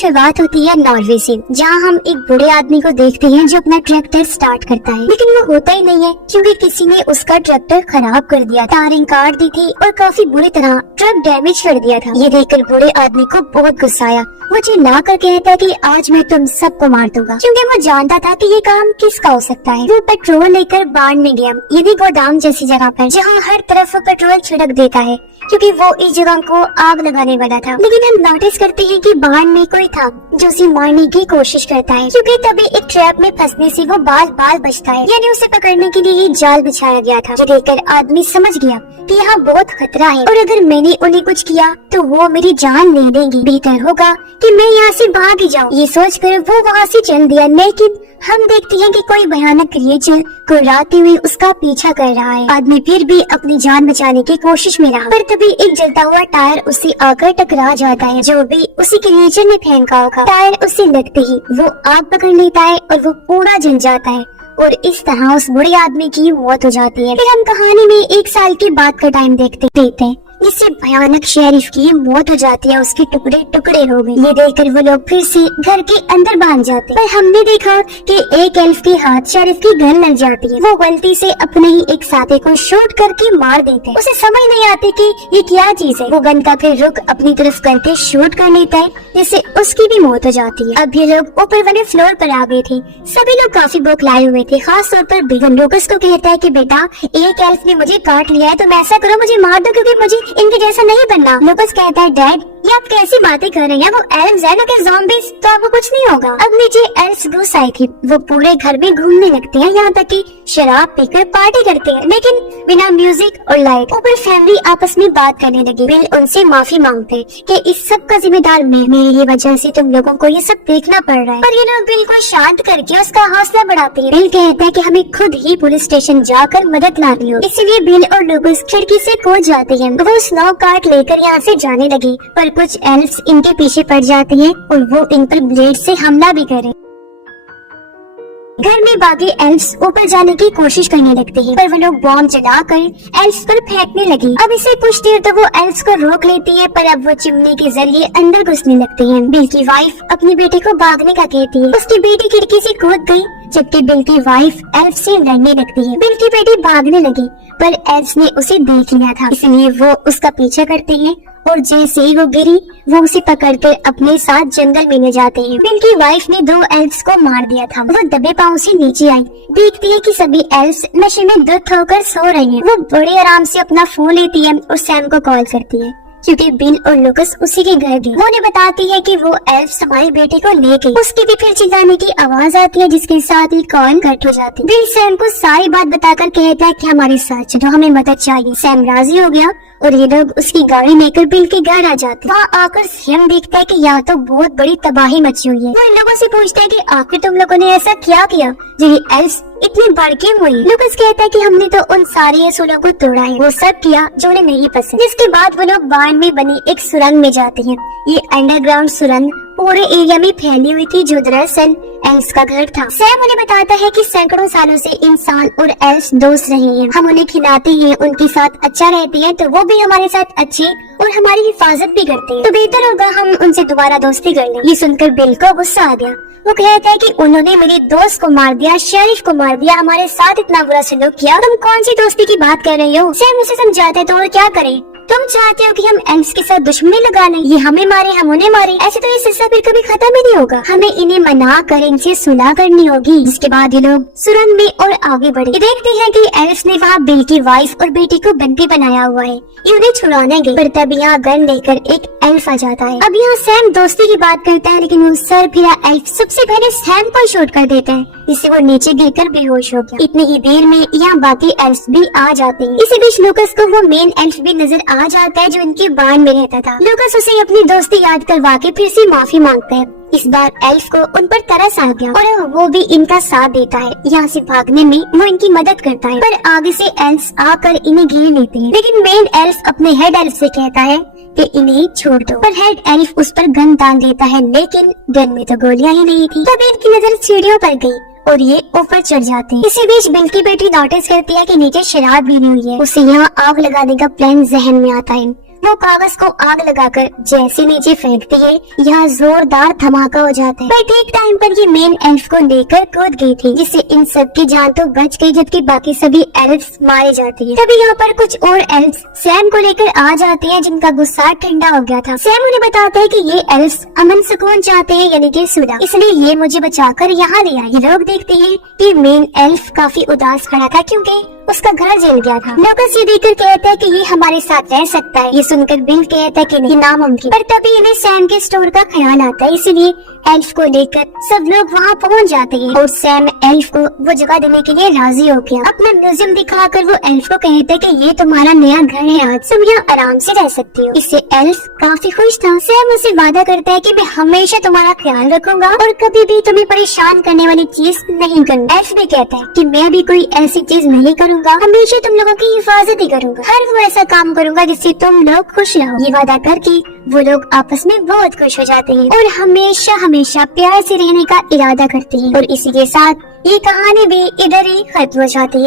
शुरुआत होती है नॉर्वे से, जहाँ हम एक बूढ़े आदमी को देखते हैं जो अपना ट्रैक्टर स्टार्ट करता है, लेकिन वो होता ही नहीं है क्योंकि किसी ने उसका ट्रैक्टर खराब कर दिया, तारें काट दी थी और काफी बुरी तरह ट्रक डैमेज कर दिया था। ये देखकर बूढ़े आदमी को बहुत गुस्सा आया। वो चिल्ला कर कहता है कि आज मैं तुम सबको मार दूंगा, क्योंकि वो जानता था कि ये काम किसका हो सकता है। वो पेट्रोल लेकर बाढ़ में गया, ये भी गोदाम जैसी जगह पर, जहाँ हर तरफ वो पेट्रोल छिड़क देता है क्योंकि वो इस जगह को आग लगाने वाला था। लेकिन हम नोटिस करते हैं कि बाढ़ में कोई था जो उसे मारने की कोशिश करता है, क्योंकि तभी एक ट्रैप में फंसने से वो बाल बाल बचता है, यानी उसे पकड़ने के लिए जाल बिछाया गया था। जो देखकर आदमी समझ गया कि यहाँ बहुत खतरा है और अगर मैंने उन्हें कुछ किया तो वो मेरी जान ले लेंगी, बेहतर होगा कि मैं यहाँ से भाग ही जाऊँ। ये सोचकर वो वहाँ से चल दिया, लेकिन हम देखते हैं कि कोई भयानक क्रिएचर कुर्राते हुए उसका पीछा कर रहा है। आदमी फिर भी अपनी जान बचाने की कोशिश में रहा, पर तभी एक जलता हुआ टायर उससे आकर टकरा जाता है, जो भी उसी क्रिएचर ने फेंका होगा। टायर उससे लगते ही वो आग पकड़ लेता है और वो पूरा जल जाता है और इस तरह उस बूढ़े आदमी की मौत हो जाती है। फिर हम कहानी में 1 साल के बाद का टाइम देखते हैं, जिससे भयानक शेरिफ की मौत हो जाती है, उसके टुकड़े टुकड़े हो गए। ये देखकर वो लोग फिर से घर के अंदर भाग जाते हैं, पर हमने देखा कि एक एल्फ के हाथ शेरिफ की गन लग जाती है। वो गलती से अपने ही एक साथी को शूट करके मार देते हैं। उसे समझ नहीं आती कि ये क्या चीज है। वो गन का फिर रुख अपनी तरफ करके शूट कर लेता है, जिससे उसकी भी मौत हो जाती है। अब ये लोग ऊपर वाले फ्लोर पर आ गए थे। सभी लोग काफी बौखलाए हुए थे, खास तौर पर बिगन। लूकस को कहता है कि बेटा, एक एल्फ ने मुझे काट लिया है, तो ऐसा करो मुझे मार दो, क्योंकि मुझे इनके जैसा नहीं बनना। लूकस कहता है डैड, ये आप कैसी बातें कर रही हैं? वो एल्व्स हैं ना कि ज़ॉम्बीज़, तो आपको कुछ नहीं होगा। अब नीचे एल्व्स घुस आई थी। वो पूरे घर में घूमने लगते हैं, यहाँ तक कि शराब पीकर पार्टी करते हैं, लेकिन बिना म्यूजिक और लाइट। ऊपर फैमिली आपस में बात करने लगी। बिल उनसे माफी मांगते हैं कि इस सब का जिम्मेदार मैं, मेरी वजह से तुम लोगों को ये सब देखना पड़ रहा है। पर ये लोग बिल को शांत करके उसका हौसला बढ़ाते हैं। बिल कहता है कि हमें खुद ही पुलिस स्टेशन जाकर मदद लानी हो, इसीलिए बिल और लूकस खिड़की से कूद जाते हैं। वो स्नो कार्ट लेकर यहाँ से जाने लगे, पर कुछ एल्फ्स इनके पीछे पड़ जाते हैं और वो इन पर ब्लेड से हमला भी करें। घर में बाकी एल्फ्स ऊपर जाने की कोशिश करने लगते हैं, पर वो लोग बॉम्ब जलाकर एल्फ्स पर फेंकने लगी। अब इसे कुछ देर तो वो एल्फ्स को रोक लेती है, पर अब वो चिमनी के जरिए अंदर घुसने लगते हैं। बिल की वाइफ अपने बेटे को भागने का कहती है। उसकी बेटी खिड़की से कूद गई, जबकि बिल की वाइफ एल्फ से लड़ने लगती है। बिल की बेटी भागने लगी, पर एल्फ्स ने उसे देख लिया था, इसलिए वो उसका पीछा करते हैं और जैसे ही वो गिरी, वो उसे पकड़कर अपने साथ जंगल में ले जाते हैं। बिल की वाइफ ने 2 एल्फ्स को मार दिया था। वो दबे पांव से नीचे आई, देखती है कि सभी एल्फ्स नशे में धुत होकर सो रहे हैं। वो बड़े आराम से अपना फोन लेती है और सैम को कॉल करती है, क्योंकि बिल और लूकस उसी के घर गए। वो उन्हें बताती है कि वो एल्फ्स हमारे बेटे को ले गई। उसकी भी फिर चिल्लाने की आवाज आती है, जिसके साथ ही कॉल कट हो जाती है। बिल सैम को सारी बात बताकर कहता है कि हमारे साथ चलो, हमें मदद चाहिए। सैम राजी हो गया और ये लोग उसकी गाड़ी लेकर बिल के घर आ जाते हैं। वहाँ आकर सैम देखता है कि यहाँ तो बहुत बड़ी तबाही मची हुई है। वो इन लोगों से पूछता है कि आखिर तुम लोगों ने ऐसा क्या किया जो ये एल्फ्स इतनी भड़के हुई? लूकस कहता है कि हमने तो उन सारे असूलों को तोड़ा है, वो सब किया जो उन्हें नहीं पसंद। जिसके बाद वो लोग बाढ़ में बनी एक सुरंग में जाते हैं। ये अंडरग्राउंड सुरंग पूरे एरिया में फैली हुई थी, जो दरअसल एल्फ्स का घर था। सैम उन्हें बताता है कि सैकड़ों सालों से इंसान और एल्फ्स दोस्त रहे हैं। हम उन्हें खिलाते हैं, उनके साथ अच्छा रहते हैं, तो वो भी हमारे साथ अच्छे और हमारी हिफाजत भी करते हैं, तो बेहतर होगा हम उनसे दोबारा दोस्ती कर लें। ये सुनकर बिल को गुस्सा आ गया। वो कहता है कि उन्होंने मेरे दोस्त को मार दिया, शेरिफ को मार दिया, हमारे साथ इतना बुरा सलूक किया, तुम कौन सी दोस्ती की बात कर रही हो? सैम उसे समझाता है, तो और क्या करें? तुम चाहते हो कि हम एल्फ्स के साथ दुश्मनी लगा लें? ये हमें मारे, हम उन्हें मारे, ऐसे तो ये सिलसिला फिर कभी खत्म ही नहीं होगा। हमें इन्हें मना कर इनसे सुलह करनी होगी। जिसके बाद ये लोग सुरंग में और आगे बढ़े। ये देखते हैं कि एल्फ्स ने वहाँ बिल की वाइफ और बेटी को बंदी बनाया हुआ है। ये उन्हें छुड़ाने गए, पर तब यहाँ गन लेकर एक एल्फ आ जाता है। अब यहाँ सैम दोस्ती की बात करता है, लेकिन वो सर फिरा एल्फ सबसे पहले सैम को शूट कर देता है, जिससे वो नीचे गिरकर बेहोश हो गया। इतनी ही देर में यहाँ बाकी एल्फ्स भी आ जाते हैं। इसी बीच लूकस को वो मेन एल्फ भी नजर आ जाता है, जो इनके बाढ़ में रहता था। लूकस उसे अपनी दोस्ती याद करवा के फिर से माफी मांगता है। इस बार एल्फ को उन पर तरस आ गया और वो भी इनका साथ देता है। यहाँ से भागने में वो इनकी मदद करता है, पर आगे से एल्फ्स आकर इन्हें घेर लेते हैं। लेकिन मेन एल्फ अपने हेड एल्फ से कहता है कि इन्हें छोड़ दो, पर हेड एल्फ उस पर गन तान देता है, लेकिन गन में तो गोलियां ही नहीं थी। तब इनकी नजर सीढ़ियों पर गई और ये ऊपर चढ़ जाते हैं। इसी बीच बिल की बेटी नोटिस करती है कि नीचे शराब भी नहीं हुई है। उसे यहाँ आग लगाने का प्लान जहन में आता है। वो कागज को आग लगाकर जैसे नीचे फेंकती है, यहाँ जोरदार धमाका हो जाता है। पर ठीक टाइम पर ये मेन एल्फ को लेकर कूद गई थी, जिससे इन सब की जान तो बच गई, जबकि बाकी सभी एल्फ्स मारे जाते हैं। तभी यहाँ पर कुछ और एल्फ्स सैम को लेकर आ जाते हैं, जिनका गुस्सा ठंडा हो गया था। सैम उन्हें बताता है कि ये एल्फ्स अमन सुकून चाहते हैं, यानी कि सुलह, इसलिए ये मुझे बचाकर यहाँ ले आए। लोग देखते हैं कि मेन एल्फ काफी उदास खड़ा था, क्योंकि उसका घर जल गया था। लोकस ये देखकर कहता है कि ये हमारे साथ रह सकता है। ये सुनकर बिल कहता है कि नहीं, नामुमकिन। पर तभी इन्हें सैम के स्टोर का ख्याल आता है, इसीलिए एल्फ को लेकर सब लोग वहाँ पहुँच जाते हैं और सैम एल्फ को वो जगह देने के लिए राजी हो गया। अपना म्यूजियम दिखाकर वो एल्फ को कहता है कि ये तुम्हारा नया घर है, आज तुम यहाँ आराम से रह सकती हो। इससे एल्फ काफी खुश था। सैम उसे वादा करता है कि मैं हमेशा तुम्हारा ख्याल रखूंगा और कभी भी तुम्हें परेशान करने वाली चीज नहीं करूँगा। एल्फ भी कहता है कि मैं भी कोई ऐसी चीज नहीं करूँगा, हमेशा तुम लोगों की हिफाजत ही करूँगा, हर वो ऐसा काम करूँगा जिससे तुम लोग खुश रहो। ये वादा करके वो लोग आपस में बहुत खुश हो जाते हैं और हमेशा हमेशा प्यार से रहने का इरादा करते हैं। और इसी के साथ ये कहानी भी इधर ही खत्म हो जाती है।